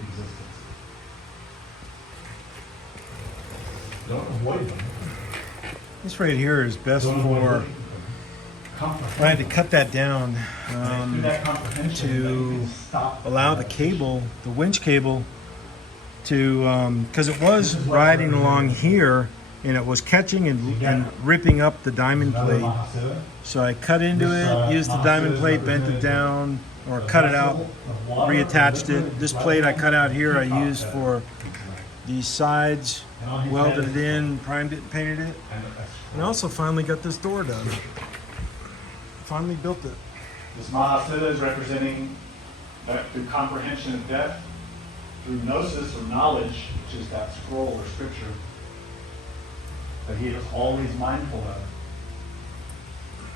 existence. Don't avoid them. This right here is best Don't for, avoid them. I had to cut that down Through that comprehension, to you can stop allow the cable, the winch cable, to, because it was riding along here and it was catching and ripping up the diamond another plate. mahasela. So I cut into it, used the diamond plate, bent it down, or cut it out, reattached it. This plate I cut out here I used for these sides, welded it in, primed it, and painted it. And I also finally got this door done. Finally built it. This mahasela is representing that through comprehension of death, through gnosis or knowledge, which is that scroll or scripture, that he is always mindful of,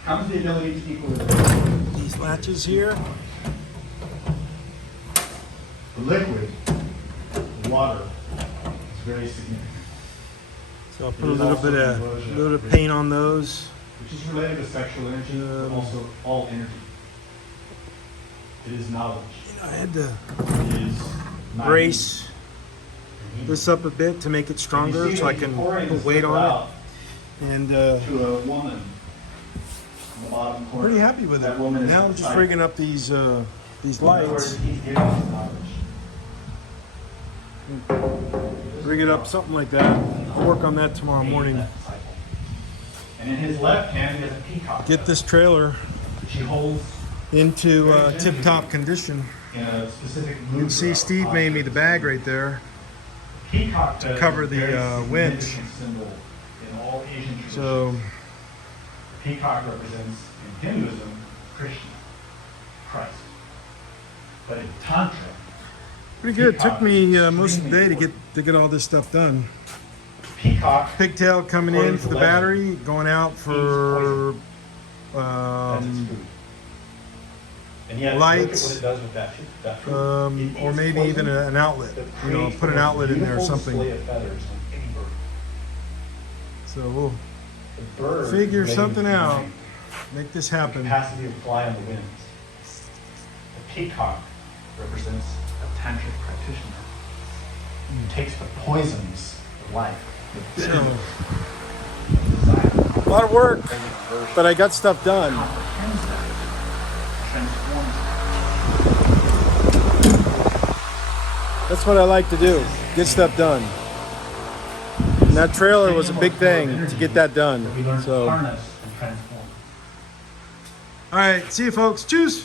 comes the ability to equal These latches here. the liquid, the water, is very significant, So I'll put a little bit of paint on those. which is related to sexual energy, but also all energy. It is knowledge. I had to It is brace this up a bit to make it stronger so I can put weight on it. And to a woman in the bottom corner. pretty happy with it. That woman is Now I'm just excited. rigging up these He's lights. giving us knowledge. Rig it up something like that. I'll work on that tomorrow morning. That disciple. And in his left hand, he has a peacock. Get this trailer She holds into tip-top condition. in a specific You mood. can see Steve made me the bag right there. Peacock to cover the, winch. Symbol in all Asian traditions. So Peacock represents in Hinduism Krishna, Christ. But in Tantra, pretty good. Took me most of the day to get all this stuff done. peacock Pigtail coming in for the battery, going out for that's its food. And yet, lights, look at what it does with that food. or maybe even an outlet. You know, put an outlet in there or something. So we'll figure something out. Make this happen. Capacity to fly on the winds. The peacock represents a tantric practitioner who takes the poisons of life. The So, bitterness of desire, a lot of work, brings it first, but I got stuff done. comprehends that, transforms That's what I like to do. Get stuff done. And that trailer was a big thing to get that done. it. We learn to So, all harness and transform. right, see you folks. Cheers.